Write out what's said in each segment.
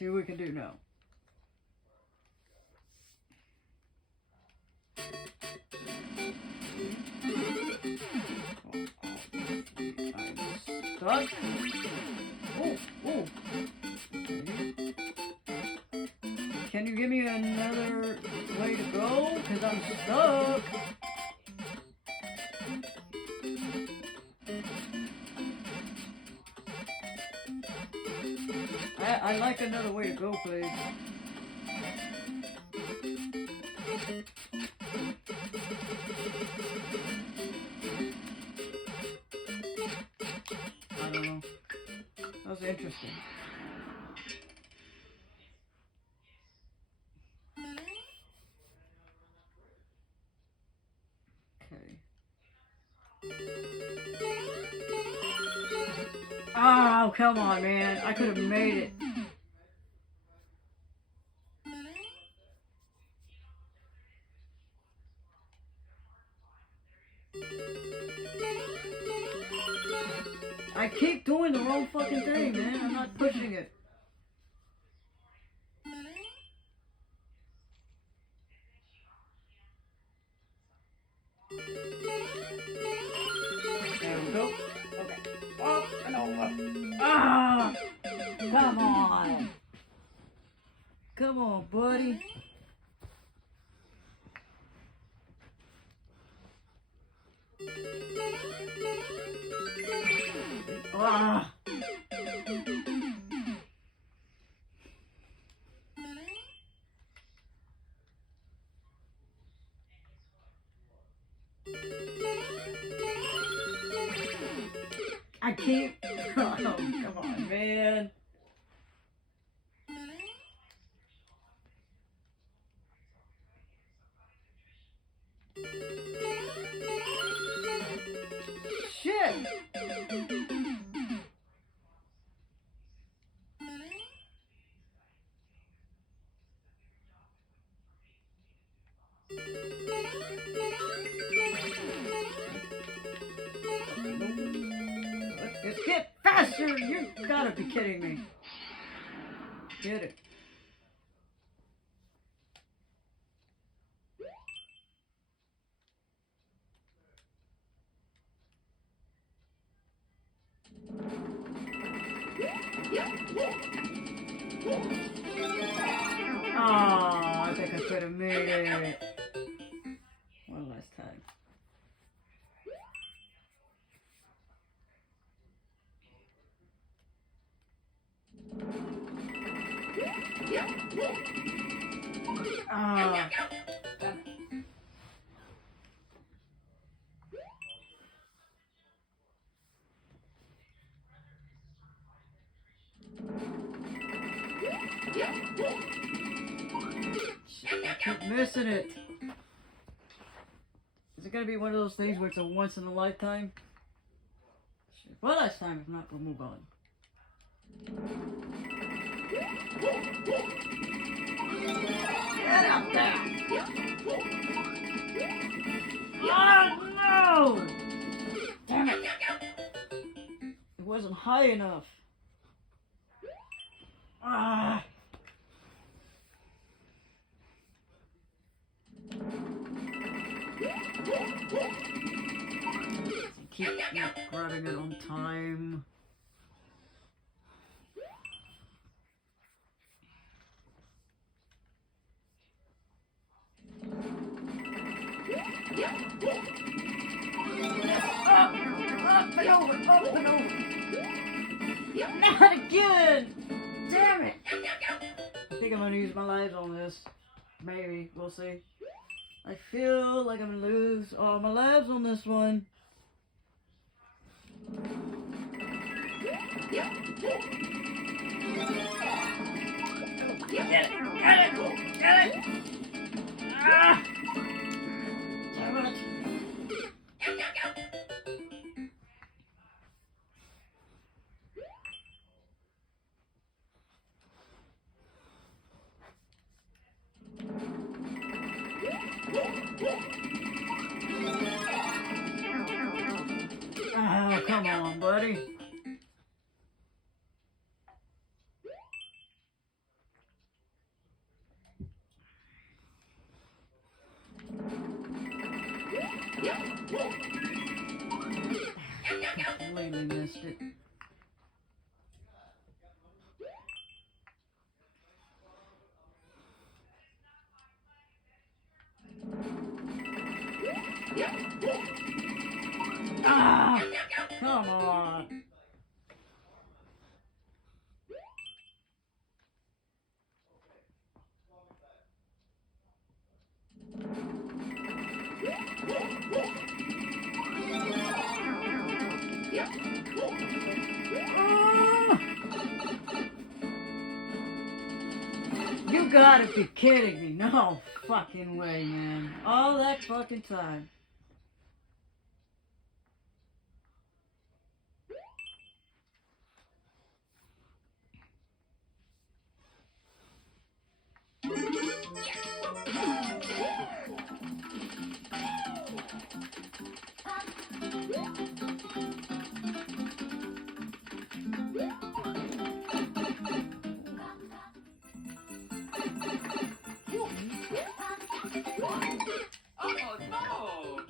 see what we can do now. I'm stuck. Oh, oh. Okay. Can you give me another way to go? Because I'm stuck. I like another way to go, please. I don't know. That was interesting. Okay. Oh, come on, man. I could have made it. I keep doing the wrong fucking thing, man. I'm not pushing it. There we go. Okay. Up and over. Ah! Come on. Come on, buddy. Ah! I can't. Oh, come on, man. Shit. Let's get faster! You gotta be kidding me. Get it. Oh, I think I could have made it. One last time. Ah. Damn it. I keep missing it. Is it gonna be one of those things where it's a once in a lifetime? Well, last time, if not, we'll move on. Get up there! Oh no! Damn it! It wasn't high enough. Ah! Keep not grabbing it on time. Up and over, up and over. Not again! Damn it! I think I'm gonna use my lives on this. Maybe, we'll see. I feel like I'm gonna lose all my lives on this one. Get it! Get it! Get it! Ah! Damn it! Oh, come on, buddy. Completely missed it. Ah! Come on. You gotta be kidding me. No fucking way, man. All that fucking time. Oh no!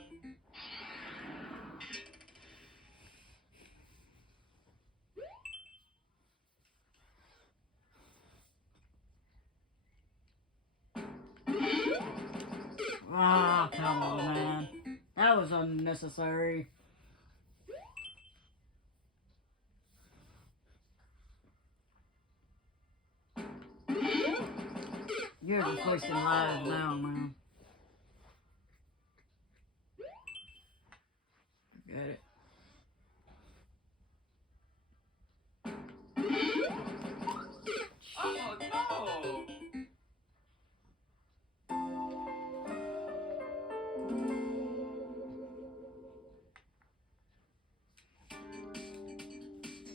Ah, come on, man. That was unnecessary. You're just wasting lives now, man. Forget it. Oh no!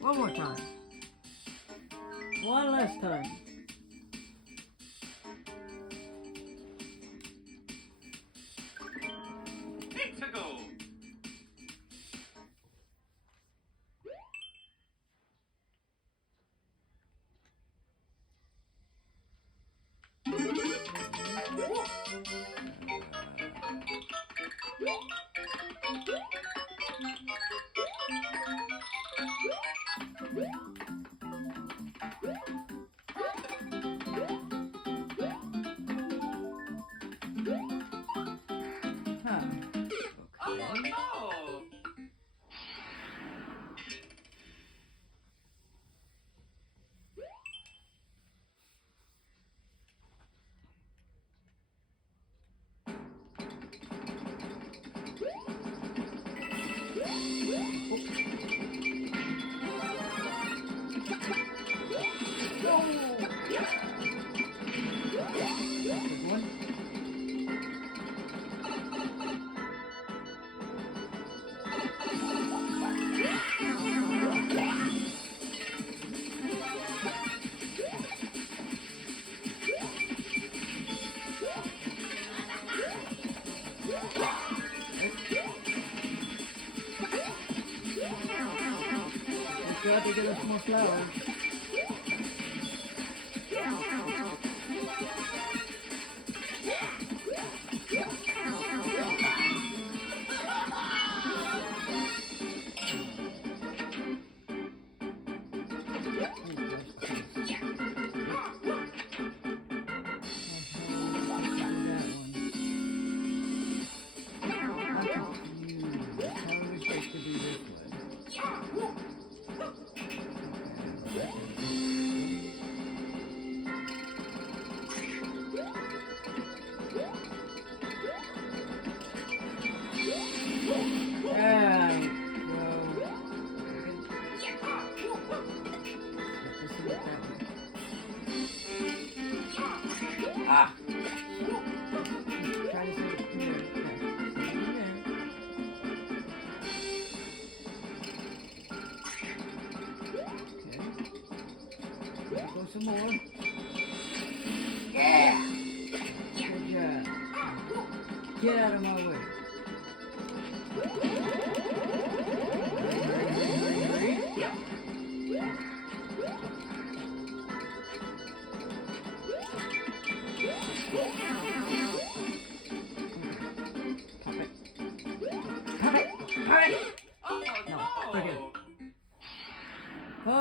One more time. One last time. To go! Huh. Oh Okay. no! Good one. Let's go to get us more flowers. Ah! Go some more. Yeah! Good job. Get out of my way.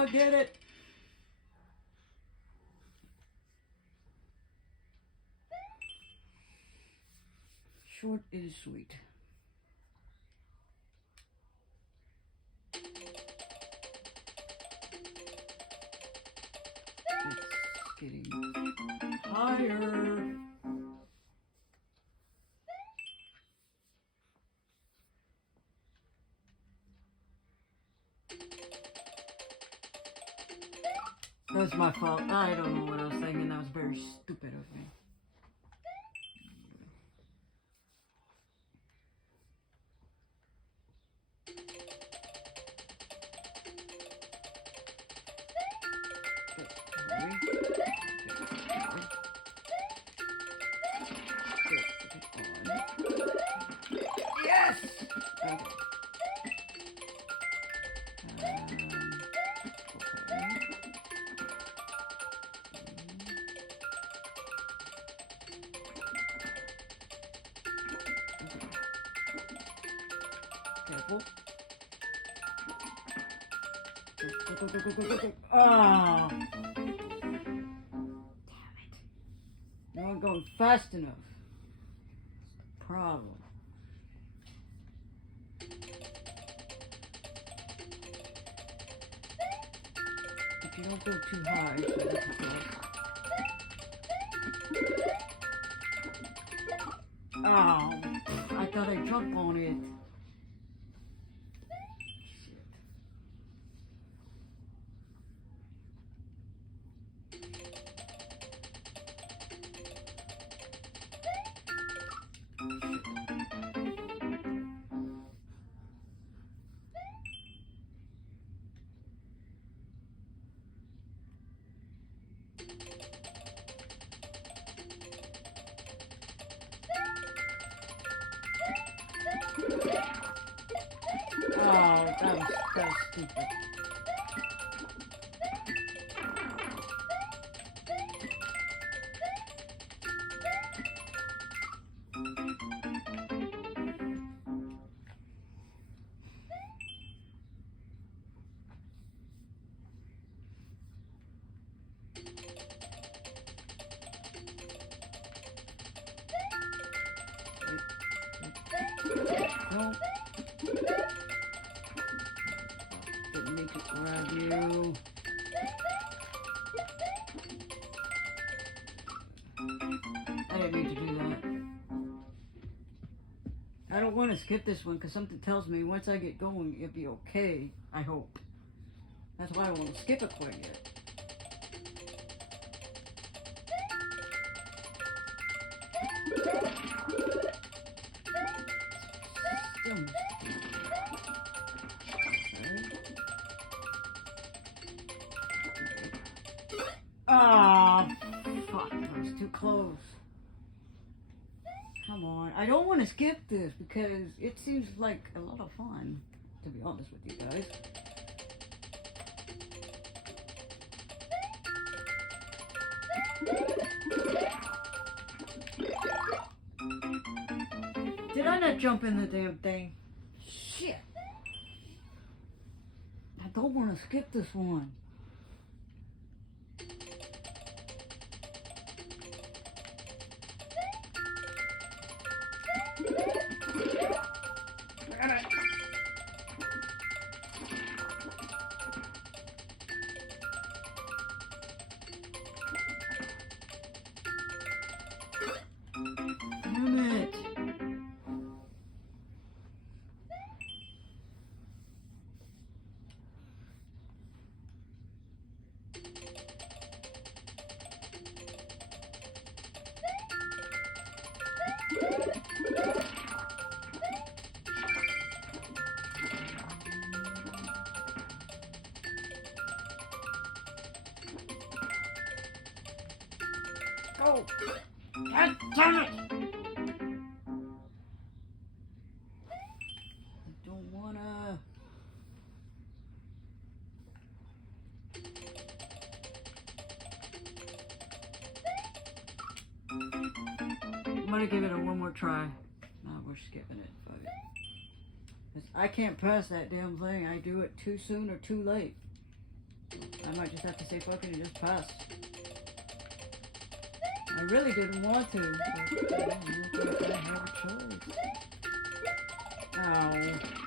I'll get it. Short is sweet. It's getting higher. That's my fault. I don't know what I was thinking. That was very stupid of me. Yes! Okay. Careful. Go. Oh. Damn it. You weren't going fast enough. That's the problem. If you don't go too high, so that's a plus. Oh, I thought I'd jump on it. Oh, that was stupid. No. Didn't mean to grab you. I didn't mean to do that. I don't want to skip this one because something tells me once I get going it'll be okay. I hope. That's why I don't want to skip it quite yet. Ah, fuck, that was too close. Come on, I don't want to skip this because it seems like a lot of fun, to be honest with you guys. Did I not jump in the damn thing? Shit. I don't want to skip this one. Damn it. Go! God damn it! I don't wanna. I'm gonna give it a one more try. No, we're skipping it. Fuck it. 'Cause I can't press that damn thing. I do it too soon or too late. I might just have to say fuck it and just pass. I really didn't want to, but I don't know if I have a choice. Oh.